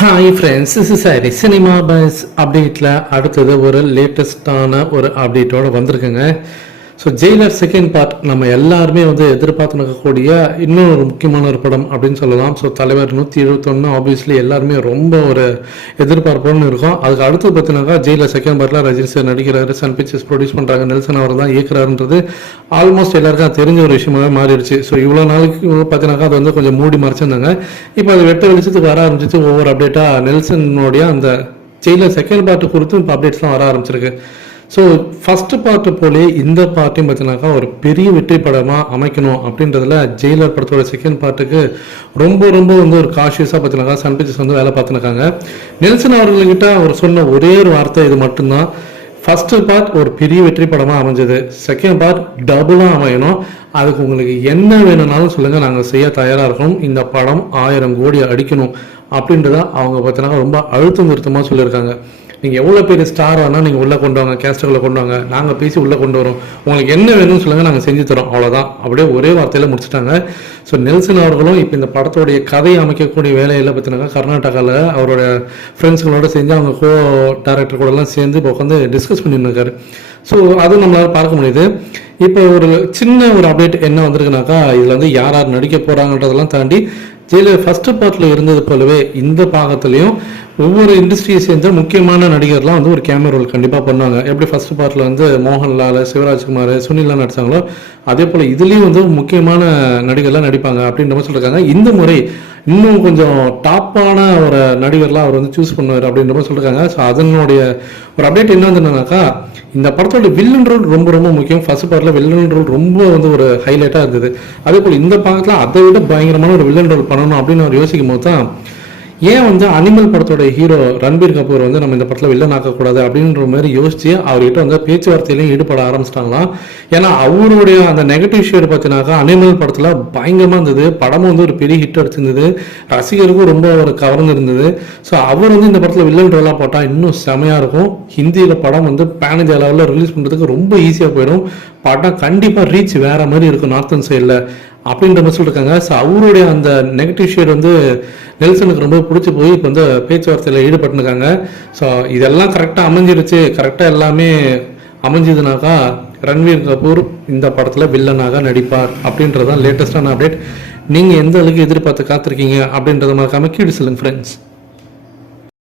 Hi friends this sorry cinema buzz அப்டேட்டில் அடுத்தது ஒரு லேட்டஸ்டான ஒரு அப்டேட்டோட வந்திருக்குங்க. ஸோ ஜெயிலர் செகண்ட் பார்ட் நம்ம எல்லாருமே வந்து எதிர்பார்த்து நடக்கக்கூடிய இன்னும் ஒரு முக்கியமான ஒரு படம் அப்படின்னு சொல்லலாம். ஸோ தலைவர் நூற்றி எழுபத்தொன்று ஆப்வியஸ்லி எல்லாருமே ரொம்ப ஒரு எதிர்பார்ப்போன்னு இருக்கும். அதுக்கு அடுத்து பார்த்தீங்கன்னாக்கா ஜெயிலர் செகண்ட் பார்ட்டில் ரஜினி சார் நடிக்கிறாரு சன் பிக்சர்ஸ் ப்ரொடியூஸ் பண்ணுறாங்க நெல்சன் அவர் தான் இயக்குறாருன்றது ஆல்மோஸ்ட் எல்லாருக்கும் அது தெரிஞ்ச ஒரு விஷயமாகவே மாறிடுச்சு. ஸோ இவ்வளோ நாளைக்கு பார்த்தீங்கன்னாக்கா அது வந்து கொஞ்சம் மூடி மறைச்சிருந்தாங்க. இப்போ அது வெட்ட வெளிச்சத்துக்கு வர ஆரம்பிச்சிச்சு ஒவ்வொரு அப்டேட்டாக நெல்சனுடைய அந்த ஜெயிலர் செகண்ட் பார்ட்டு குறித்தும் இப்போ அப்டேட்ஸ்லாம் வர ஆரம்பிச்சிருக்கு. ஸோ ஃபஸ்ட்டு பார்ட்டு போலே இந்த பார்ட்டையும் பார்த்தீங்கன்னாக்கா ஒரு பெரிய வெற்றி படமாக அமைக்கணும் அப்படின்றதுல ஜெயிலர் படத்தோட செகண்ட் பார்ட்டுக்கு ரொம்ப ரொம்ப வந்து ஒரு காஷியஸாக பார்த்தீங்கன்னாக்கா சன் பிக்சர்ஸ் வந்து வேலை பார்த்துருக்காங்க. நெல்சன் அவர்கள்கிட்ட அவர் சொன்ன ஒரே ஒரு வார்த்தை இது மட்டும்தான். ஃபஸ்ட்டு பார்ட் ஒரு பெரிய வெற்றி படமாக அமைஞ்சது செகண்ட் பார்ட் டபுளாக அமையணும். அதுக்கு உங்களுக்கு என்ன வேணும்னாலும் சொல்லுங்கள் நாங்கள் செய்ய தயாராக இருக்கோம். இந்த படம் ஆயிரம் கோடி அடிக்கணும் அப்படின்றத அவங்க பார்த்தீங்கன்னா ரொம்ப அழுத்தம் நிறுத்தமாக சொல்லியிருக்காங்க. நீங்கள் எவ்வளோ பெரிய ஸ்டார் வேணால் நீங்கள் உள்ளே கொண்டு வாங்க கேஸ்டர்களை கொண்டு வாங்க நாங்கள் பேசி உள்ளே கொண்டு வரோம். உங்களுக்கு என்ன வேணும்னு சொல்லுங்கள் நாங்கள் செஞ்சு தரோம். அவ்வளோதான் அப்படியே ஒரே வார்த்தையில் முடிச்சுட்டாங்க. ஸோ நெல்சன் அவர்களும் இப்போ இந்த படத்தோடைய கதையை அமைக்கக்கூடிய வேலையில் பார்த்தீங்கன்னா கர்நாடகாவில் அவரோட ஃப்ரெண்ட்ஸுகளோட சேர்ந்து அவங்க கோ டேரக்டர் கூடலாம் சேர்ந்து இப்போ உட்காந்து டிஸ்கஸ் பண்ணியிருக்காரு ஸோ அது நம்மளால் பார்க்க முடியுது. இப்போ ஒரு சின்ன ஒரு அப்டேட் என்ன வந்திருக்குனாக்கா இதில் வந்து யார் யார் நடிக்க போகிறாங்கன்றதெல்லாம் தாண்டி ஜெயில ஃபர்ஸ்ட் பார்ட்டில் இருந்தது போலவே இந்த பாகத்துலேயும் ஒவ்வொரு இண்டஸ்ட்ரியை சேர்ந்த முக்கியமான நடிகர்லாம் வந்து ஒரு கேமரா ரோல் கண்டிப்பாக பண்ணுவாங்க. எப்படி ஃபர்ஸ்ட் பார்ட்டில் வந்து மோகன்லால் சிவராஜ்குமார் சுனில்லாம் நடித்தாங்களோ அதே போல் இதுலேயும் வந்து முக்கியமான நடிகர்லாம் நடிப்பாங்க அப்படின்ற மாதிரி சொல்லியிருக்காங்க இந்த முறை இன்னும் கொஞ்சம் டாப்பான ஒரு நடிகர்லாம் அவர் வந்து சூஸ் பண்ணுவார் அப்படின்ற மாதிரி சொல்லியிருக்காங்க ஸோ அதனுடைய ஒரு அப்டேட் என்ன வந்துனாக்கா இந்த படத்தோட வில்லன் ரோல் ரொம்ப ரொம்ப முக்கியம். ஃபர்ஸ்ட் பார்ட்டில் வில்லன் ரோல் ரொம்ப வந்து ஒரு ஹைலைட்டாக இருந்தது. அதே போல் இந்த பாகத்தில் அதை விட பயங்கரமான ஒரு வில்லன் ரோல் பண்ணணும் அப்படின்னு அவர் யோசிக்கும் போது தான் ஏன் வந்து அனிமல் படத்தோட ஹீரோ ரன்பீர் கபூர் வந்து நம்ம இந்த படத்தில் வில்லன் ஆக்கக்கூடாது அப்படின்ற மாதிரி யோசிச்சு அவர்கிட்ட வந்து பேச்சுவார்த்தையிலையும் ஈடுபட ஆரம்பிச்சிட்டாங்களாம். ஏன்னா அவருடைய அந்த நெகட்டிவ் ஷேடு பார்த்தினாக்கா அனிமல் படத்தில் பயங்கரமாக இருந்தது. படமும் வந்து ஒரு பெரிய ஹிட் அடிச்சிருந்தது. ரசிகருக்கும் ரொம்ப ஒரு கவர்ந்து இருந்தது. ஸோ அவர் வந்து இந்த படத்தில் வில்லன் ரோலாக போட்டால் இன்னும் செமையாக இருக்கும். ஹிந்தியில் படம் வந்து பேன் இந்தியா லெவலில் ரிலீஸ் பண்ணுறதுக்கு ரொம்ப ஈஸியாக போயிடும். படம் கண்டிப்பாக ரீச் வேற மாதிரி இருக்கும் நார்த்தன் சைடில் அப்படின்ற மாதிரி சொல்லியிருக்காங்க ஸோ அவருடைய அந்த நெகட்டிவ் ஷேட் வந்து நெல்சனுக்கு ரொம்ப பிடிச்சி போய் இப்போ வந்து பேச்சுவார்த்தையில் ஈடுபட்டுருக்காங்க. ஸோ இதெல்லாம் கரெக்டாக அமைஞ்சிருச்சு. கரெக்டாக எல்லாமே அமைஞ்சதுனாக்கா ரன்வீர் கபூர் இந்த படத்தில் வில்லனாக நடிப்பார் அப்படின்றதான் லேட்டஸ்டான அப்டேட் நீங்கள் எந்த அளவுக்கு எதிர்பார்த்து காத்திருக்கீங்க அப்படின்றத மறக்காமல் கீழே சொல்லுங்கள் ஃப்ரெண்ட்ஸ்